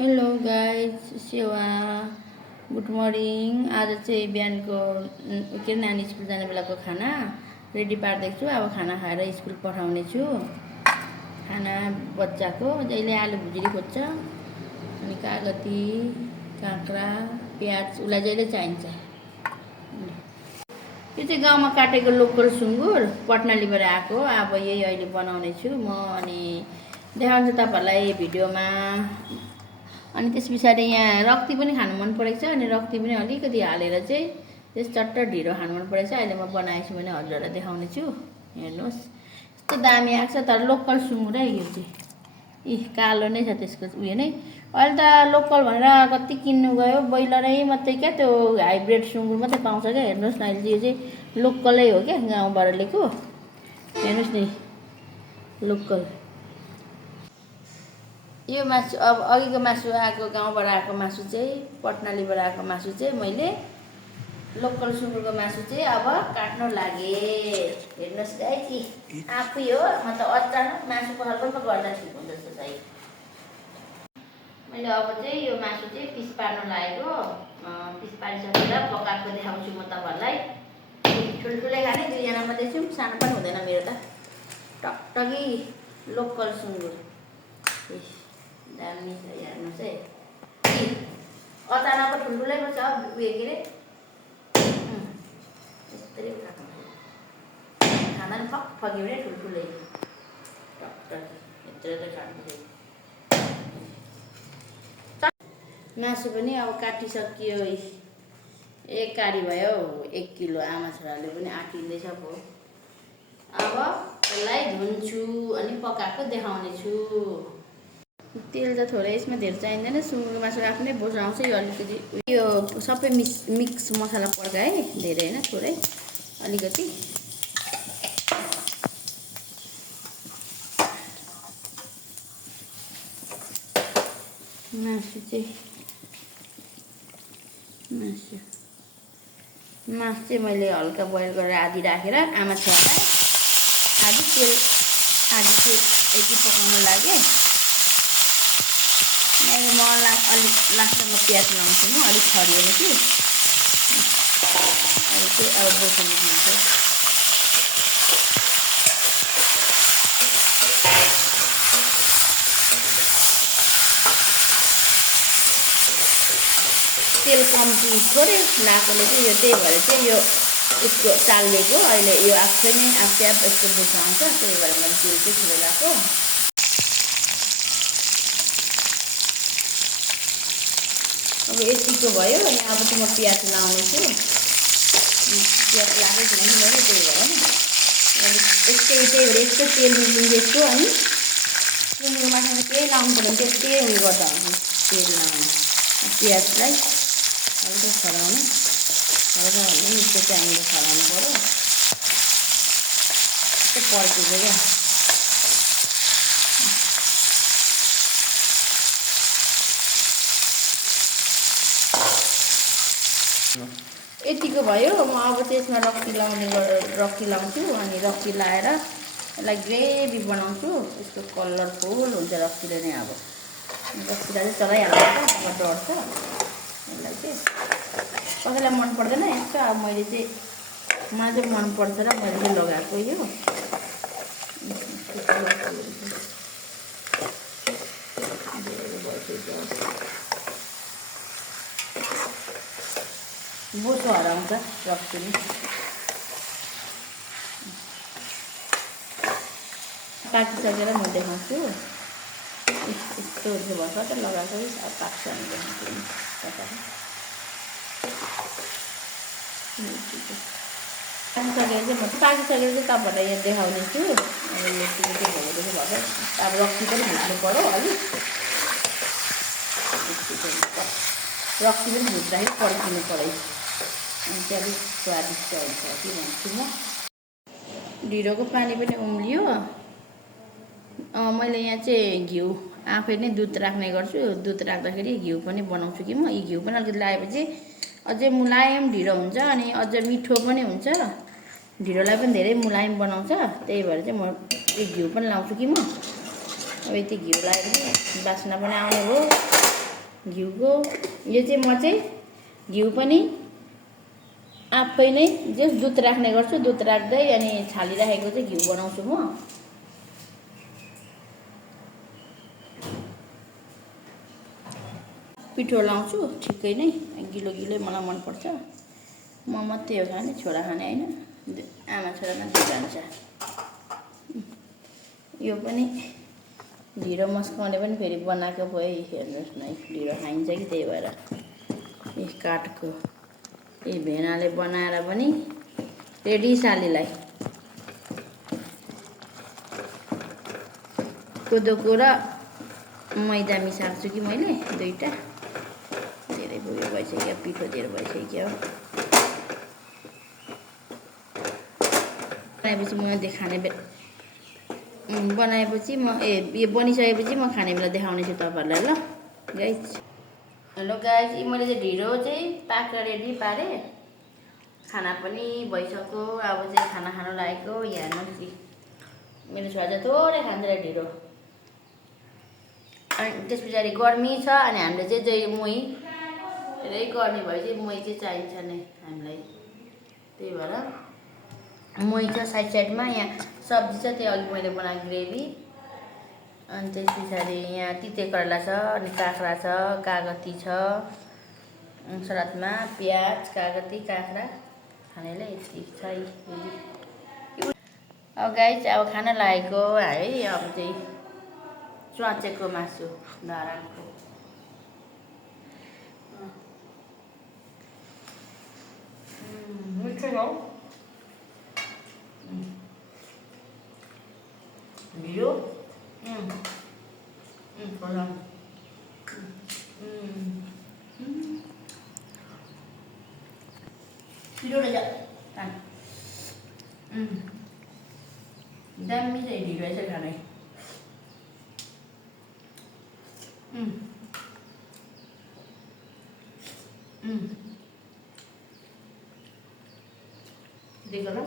Hello guys सेवा good morning. आज चाहिँ बिहानको के नानी स्कुल जाने बेलाको खाना रेडी पार्दैछु। अब खाना खाएर स्कुल पठाउने छु। खाना बच्चाको जहिले आलु भुजिरी खोज्छ, अनि कागती काँक्रा प्याज उसलाई जहिले चाहिन्छ। यो चाहिँ गाउँमा काटेको लोकल सुँगुर पटनालीबाट आएको। अब यही अहिले बनाउने छु म, अनि देखाउँछु तपाईँहरूलाई भिडियोमा। अनि त्यस पछाडि यहाँ रक्ती पनि खानु मन परेको छ, अनि रक्ती पनि अलिकति हालेर चाहिँ त्यस चट्ट ढिँडो खानु मन परेको छ। अहिले म बनाएछु भने हजुरहरूलाई देखाउने छु। हेर्नुहोस् यस्तो दामी आएको छ, तर लोकल सुँगुर है यो चाहिँ। कालो नै छ त्यसको उयो नै। अहिले त लोकल भनेर कति किन्नु गयो, ब्रोइलरै मात्रै क्या, त्यो हाइब्रिड सुँगुर मात्रै पाउँछ क्या। हेर्नुहोस् न अहिले यो चाहिँ लोकलै हो क्या, गाउँबाट ल्याएको। हेर्नुहोस् नि लोकल यो मासु। अब अघिको मासु आएको गाउँबाट आएको मासु चाहिँ पटनालीबाट आएको मासु चाहिँ मैले लोकल सुँगुरको मासु चाहिँ अब काट्नु लागेँ। हेर्नुहोस् गाइस आफै हो, मतलब अचानक मासु पखाल्नु गर्दा ठिक हुन्छ जस्तो चाहिँ। मैले अब चाहिँ यो मासु चाहिँ पिस पार्नु लागेको। पिस पारिसकेर पकाएको देखाउँछु म तपाईँहरूलाई। ठुल्ठुलै खाने, दुईजना मात्रै छौँ, सानो पनि हुँदैन मेरो त। टकटकी लोकल सुँगुर दामी छ। हेर्नुहोस् है, अचानक ठुल्ठुलै पर्छ उयो के अरे यस्तै खाँदा पनि फक्यो भने ठुल्ठुलै टकटकी यत्रो खानु। मासु पनि अब काटिसकियो, एक काडी भयो। 1 किलो आमा छोराले पनि आँटिँदैछ पो। अब यसलाई धुन्छु अनि पकाएको देखाउने छु। तेल त थोरै, यसमा धेरै चाहिँदैन। सुँगुरको मासु आफ्नै बोसो आउँछ। यो अलिकति यो सबै मिक्स मसला पड्काएँ, धेरै होइन थोरै अलिकति। मासु चाहिँ मैले हल्का बोइल गरेर आधी राखेर आमा छोरालाई आधी तेल आधी चाहिँ यति पकाउन लागेँ। म अलिक लास्टमा प्याज लाउँछु, म अलिक छरिएपछि अहिले चाहिँ अब बोसो निस्किन्छ। तेल कम्ती थोरै लाएकोले चाहिँ यो, त्यही भएर चाहिँ यो यसको चालिएको। अहिले यो आफै नै आफै यस्तो बोसो आउँछ, त्यही भएर मैले तेल चाहिँ थोरै लगाएको। अब यतिको भयो, अनि अब चाहिँ म प्याज लाउने छु। प्याज लागेको छैन मैले, त्यही भएर नि त्यही भएर यस्तो तेल निस्किँदैछु। अनि सुँगुरको मासुमा केही लाउनु पऱ्यो भने त्यही उयो गर्दा हुन्छ, तेल लाउनु। प्याजलाई हल्का खराउनु, हल्का मिठो चाहिँदो खराउनु पऱ्यो। त्यस्तो पल्टिन्छ क्या। यतिको भयो। म अब त्यसमा रक्ती लाउँछु, अनि रक्ती लाएर यसलाई ग्रेभी बनाउँछु। यसको कलरफुल हुन्छ रक्तीले नै। अब रक्तीलाई चाहिँ चलाइहाल्छ, अब डढ्छ। यसलाई चाहिँ कसैलाई मन पर्दैन यस्तो, अब मैले चाहिँ मलाई चाहिँ मनपर्छ र मैले चाहिँ लगाएको यो। बोसो हराउँछ रक्तीले। पाकिसकेर म देखाउँछु। यस्तो हुन्छ भर्खर त लगाएको, अब पाक्छ भने देखाउँछु नि तपाईँलाई। पाकिसकेर चाहिँ पाकिसकेर चाहिँ तपाईँहरूलाई यहाँ देखाउने छु। अब यतिको चाहिँ भइरहेको भर्खर। अब रक्ती पनि भुट्नु पऱ्यो अलिक, रक्ती पनि भुट्दाखेरि पड्किनु पऱ्यो, अनि चाहिँ अलिक स्वादिष्ट हुन्छ कि भन्छु म। ढिँडोको पानी पनि उम्लियो। मैले यहाँ चाहिँ घिउ आफै नै दुध राख्ने गर्छु। दुध राख्दाखेरि घिउ पनि बनाउँछु कि म। यी घिउ पनि अलिकति लगाएपछि अझै मुलायम ढिँडो हुन्छ, अनि अझ मिठो पनि हुन्छ। ढिँडोलाई पनि धेरै मुलायम बनाउँछ, त्यही भएर चाहिँ म यो घिउ पनि लाउँछु कि म। अब यति घिउ लगाएपछि बास्ना पनि आउने हो। घिउको यो चाहिँ म चाहिँ घिउ पनि आफै नै जस दुध राख्ने गर्छु, दुध राख्दै अनि छालिराखेको चाहिँ घिउ बनाउँछु म। पिठो लाउँछु ठिकै नै, गिलो गिलो मलाई मनपर्छ। म मात्रै हो खाने, छोरा खाने होइन, आमा छोरामा दुई जान्छ। यो पनि ढिँडो मस्काउने पनि फेरि बनाएको भयो, हेर्नुहोस् न, ढिँडो खाइन्छ कि त्यही भएर। यी काठको यी भेनाले बनाएर पनि रेडी सालीलाई। कोदोको र मैदा मिसाएको छु कि मैले दुईटा, धेरै उयो भइसक्यो, पिठो धेरै भइसक्यो। बनाएपछि म देखाउने बनाएपछि म यो बनिसकेपछि म खाने बेला देखाउने छु तपाईँहरूलाई ल गाइस। हेलो गाइस, मैले चाहिँ ढिँडो चाहिँ पाकेर रेडी पारेँ, खाना पनि भइसक्यो। अब चाहिँ खाना खानु लागेको। यहाँ हेर्नुहोस्, मेरो छोरा चाहिँ थोरै खान्छ ढिँडो। अनि त्यस पछाडि गर्मी छ, अनि हामीले चाहिँ मोही धेरै गर्मी भएपछि मोही चाहिँ चाहिन्छ नै हामीलाई, त्यही भएर मोही छ साइड साइडमा। यहाँ सब्जी छ, त्यो अघि मैले बनाएको ग्रेभी। अनि त्यस पछाडि यहाँ तिते करेला छ, अनि काँक्रा छ, कागती छ, सलादमा प्याज, कागती, काँक्रा खानेलाई यति छ। अब गाइस, अब खाना लागेको है। अब चाहिँ च्वाचेको मासु धरानको मिठो हो, ढिँडो छिटो रहेछ। दामी चाहिँ ढिँडो रहेछ खानै। देखो ल।